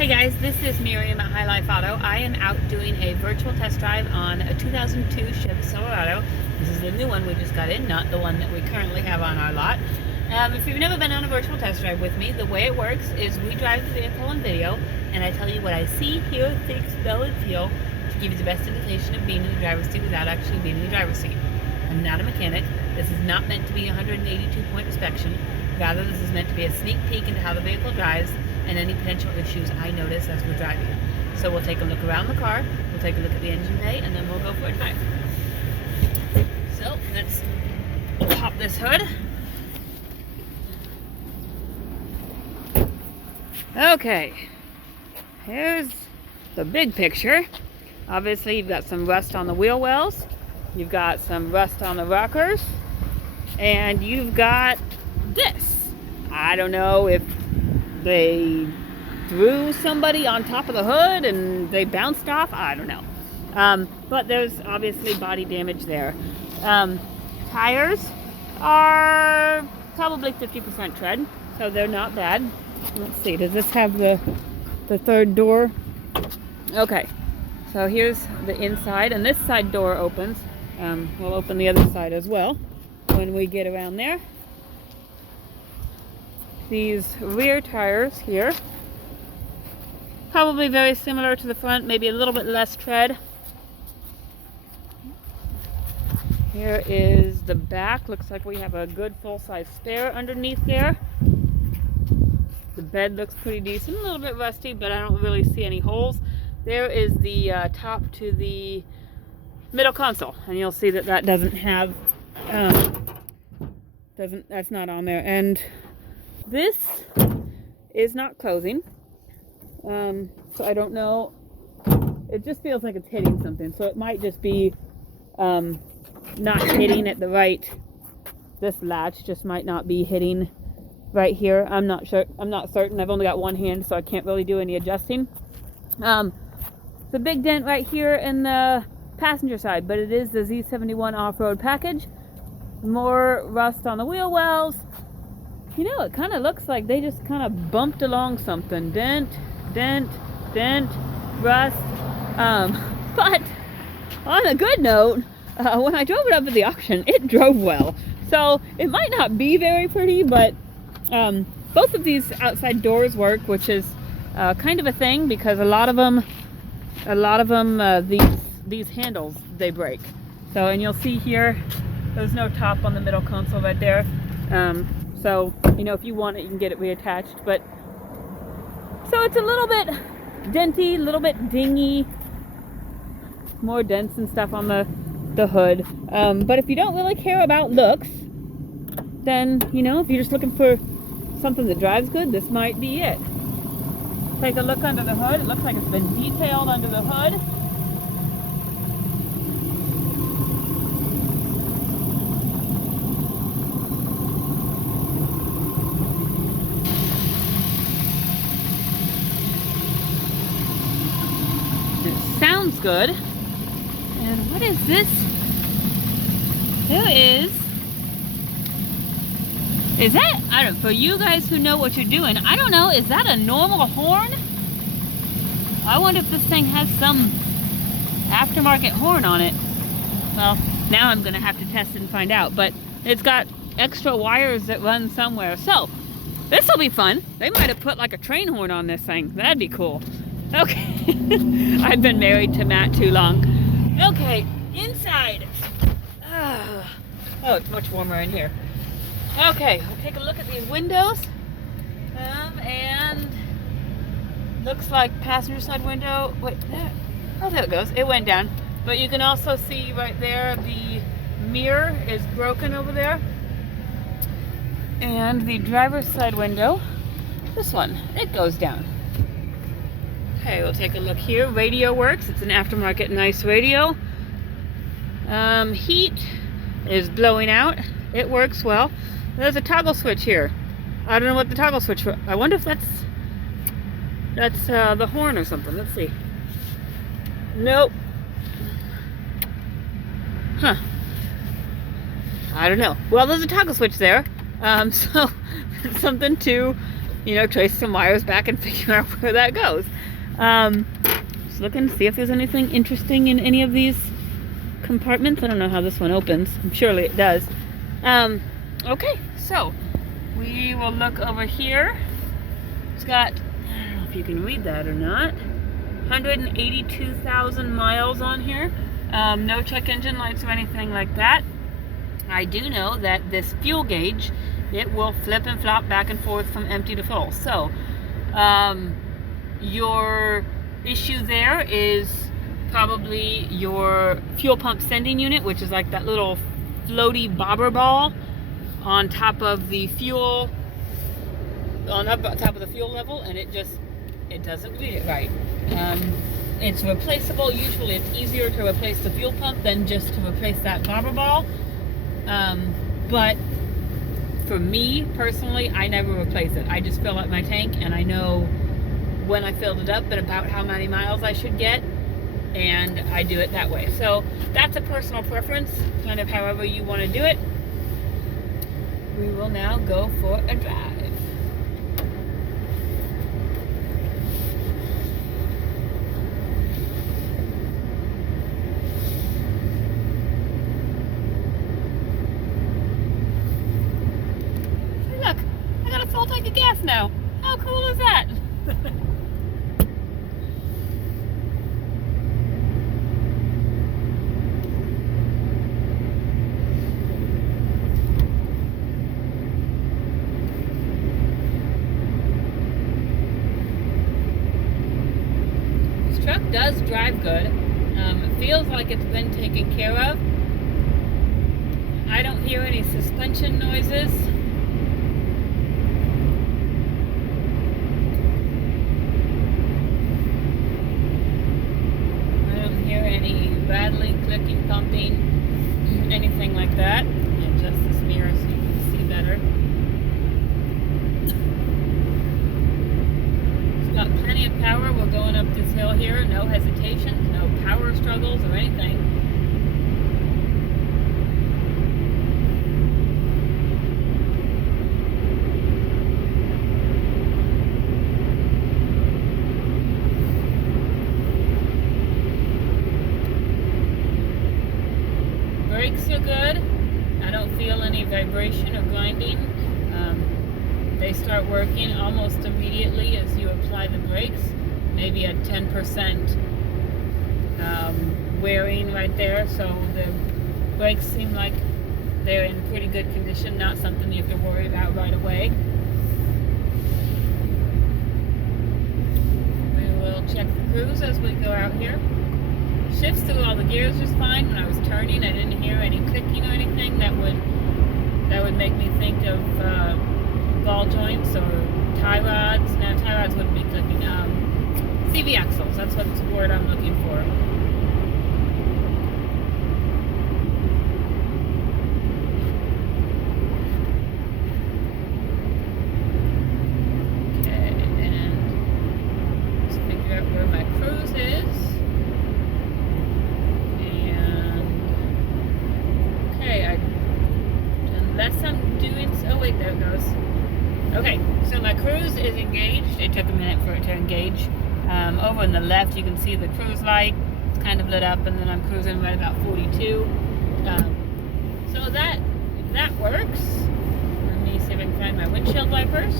Hey guys, this is Miriam at High Life Auto. I am out doing a virtual test drive on a 2002 Chevy Silverado. This is the new one we just got in, not the one that we currently have on our lot. If you've never been on a virtual test drive with me, the way it works is we drive the vehicle on video, and I tell you what I see, hear, think, smell, and feel to give you the best indication of being in the driver's seat without actually being in the driver's seat. I'm not a mechanic. This is not meant to be a 182-point inspection. Rather, this is meant to be a sneak peek into how the vehicle drives and any potential issues I notice as we're driving. So we'll take a look around the car, we'll take a look at the engine bay, and then we'll go for a drive. So let's pop this hood. Okay, here's the big picture. Obviously you've got some rust on the wheel wells, you've got some rust on the rockers, and you've got this. I don't know if they threw somebody on top of the hood and they bounced off. I don't know. But there's obviously body damage there. Tires are probably 50% tread, so they're not bad. Let's see, does this have the third door? Okay, so here's the inside, and this side door opens. We'll open the other side as well when we get around there. These rear tires here, probably very similar to the front, maybe a little bit less tread. Here is the back. Looks like we have a good full-size spare underneath there. The bed looks pretty decent, a little bit rusty, but I don't really see any holes. There is the top to the middle console, and you'll see that that doesn't have, that's not on there. And this is not closing, so I don't know. It just feels like it's hitting something, so it might just be not hitting at the right. This latch just might not be hitting right here. I'm not sure. I'm not certain. I've only got one hand, so I can't really do any adjusting. The big dent right here in the passenger side, but it is the Z71 off-road package. More rust on the wheel wells. You know, it kind of looks like they just kind of bumped along something. Dent, dent, dent, rust. But on a good note, when I drove it up at the auction, it drove well. So it might not be very pretty, but both of these outside doors work, which is kind of a thing because a lot of them, these handles, they break. So, and you'll see here, there's no top on the middle console right there. So, you know, if you want it, you can get it reattached. But, so it's a little bit denty, a little bit dingy, more dents and stuff on the hood. But if you don't really care about looks, then, you know, if you're just looking for something that drives good, this might be it. Take a look under the hood. It looks like it's been detailed under the hood. Sounds good. And what is this? Is that, I don't, for you guys who know what you're doing, I don't know, is that a normal horn? I wonder if this thing has some aftermarket horn on it. Well, now I'm gonna have to test it and find out, but it's got extra wires that run somewhere. So, this will be fun. They might have put like a train horn on this thing. That'd be cool. Okay, I've been married to Matt too long. Okay, inside. Oh, it's much warmer in here. Okay, we'll take a look at these windows. And looks like passenger side window. Wait, there. Oh, there it goes. It went down. But you can also see right there the mirror is broken over there. And the driver's side window, this one, it goes down. Okay, we'll take a look here. Radio works. It's an aftermarket nice radio. Heat is blowing out. It works well. There's a toggle switch here. I don't know what the toggle switch for. I wonder if that's the horn or something. Let's see. Nope. Huh. I don't know. Well, there's a toggle switch there. So something to you know, trace some wires back and figure out where that goes. Just looking to see if there's anything interesting in any of these compartments. I don't know how this one opens. Surely it does. Okay, so we will look over here. It's got, I don't know if you can read that or not, 182,000 miles on here. No check engine lights or anything like that. I do know that this fuel gauge, it will flip and flop back and forth from empty to full. So your issue there is probably your fuel pump sending unit, which is like that little floaty bobber ball on top of the fuel, on top of the fuel level, and it doesn't read it right. It's replaceable. Usually it's easier to replace the fuel pump than just to replace that bobber ball. But for me personally, I never replace it. I just fill up my tank, and I know when I filled it up and about how many miles I should get, and I do it that way. So that's a personal preference, kind of however you want to do it. We will now go for a drive. Look, I got a full tank of gas now. How cool is that? This truck does drive good. It feels like it's been taken care of. I don't hear any suspension noises. Any rattling, clicking, pumping, anything like that. Adjust this mirror so you can see better. It's got plenty of power. We're going up this hill here. No hesitation, no power struggles or anything. Brakes are good. I don't feel any vibration or grinding. They start working almost immediately as you apply the brakes. Maybe at 10% wearing right there. So the brakes seem like they're in pretty good condition, not something you have to worry about right away. We will check the cruise as we go out here. Shifts through all the gears just fine. When I was turning, I didn't hear any clicking or anything that would make me think of ball joints or tie rods. No, tie rods wouldn't be clicking. CV axles, that's what the word I'm looking for. Okay, and let's figure out where my cruise is. Unless I'm doing, oh wait, there it goes. Okay, so my cruise is engaged. It took a minute for it to engage. Over on the left, you can see the cruise light. It's kind of lit up, and then I'm cruising right about 42. So that works. Let me see if I can find my windshield wipers.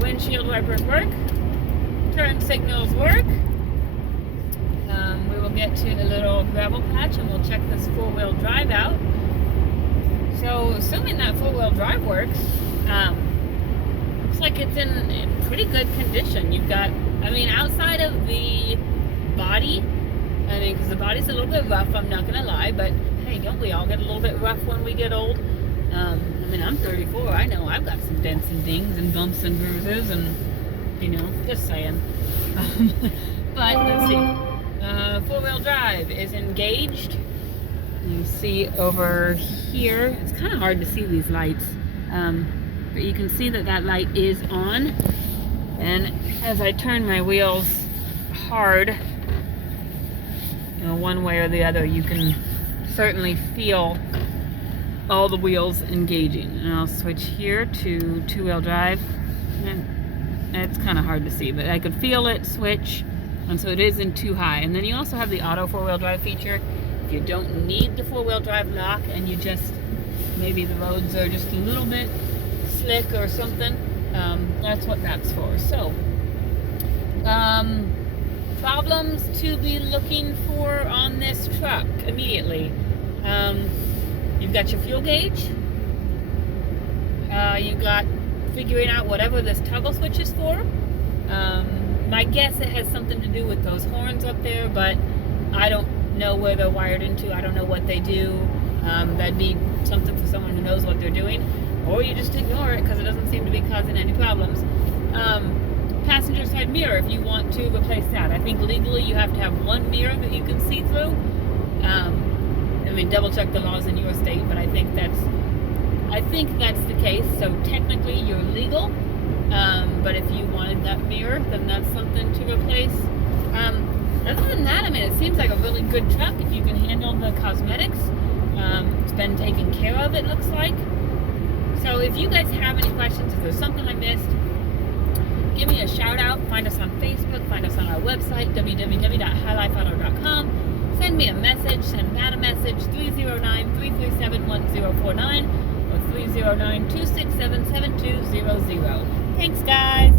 Windshield wipers work. Turn signals work. We will get to the little gravel patch, and we'll check this four-wheel drive out. So, assuming that four-wheel drive works, looks like it's in pretty good condition. You've got, I mean, outside of the body, I mean, because the body's a little bit rough, I'm not going to lie, but hey, don't we all get a little bit rough when we get old? I mean, I'm 34, I know I've got some dents and dings and bumps and bruises and, you know, just saying. But, let's see, four-wheel drive is engaged. You see over here, it's kind of hard to see these lights, but you can see that light is on, and as I turn my wheels hard, you know, one way or the other, you can certainly feel all the wheels engaging. And I'll switch here to two-wheel drive, and It's kind of hard to see, but I could feel it switch, and so it isn't too high. And then you also have the auto four-wheel drive feature. If you don't need the four-wheel drive lock and you just, maybe the roads are just a little bit slick or something, that's what that's for. So, problems to be looking for on this truck immediately. You've got your fuel gauge. You've got figuring out whatever this toggle switch is for. My guess it has something to do with those horns up there, but I don't know where they're wired into. I don't know what they do. That'd be something for someone who knows what they're doing, or you just ignore it because it doesn't seem to be causing any problems. Passenger side mirror, if you want to replace that. I think legally you have to have one mirror that you can see through. I mean, double check the laws in your state, but I think that's the case. So technically you're legal, but if you wanted that mirror, then that's something to replace. Other than that, I mean, it seems like a really good truck if you can handle the cosmetics. It's been taken care of, it looks like. So if you guys have any questions, if there's something I missed, give me a shout out. Find us on Facebook, find us on our website, www.highlifeauto.com. Send me a message, send Matt a message, 309-337-1049 or 309-267-7200. Thanks, guys.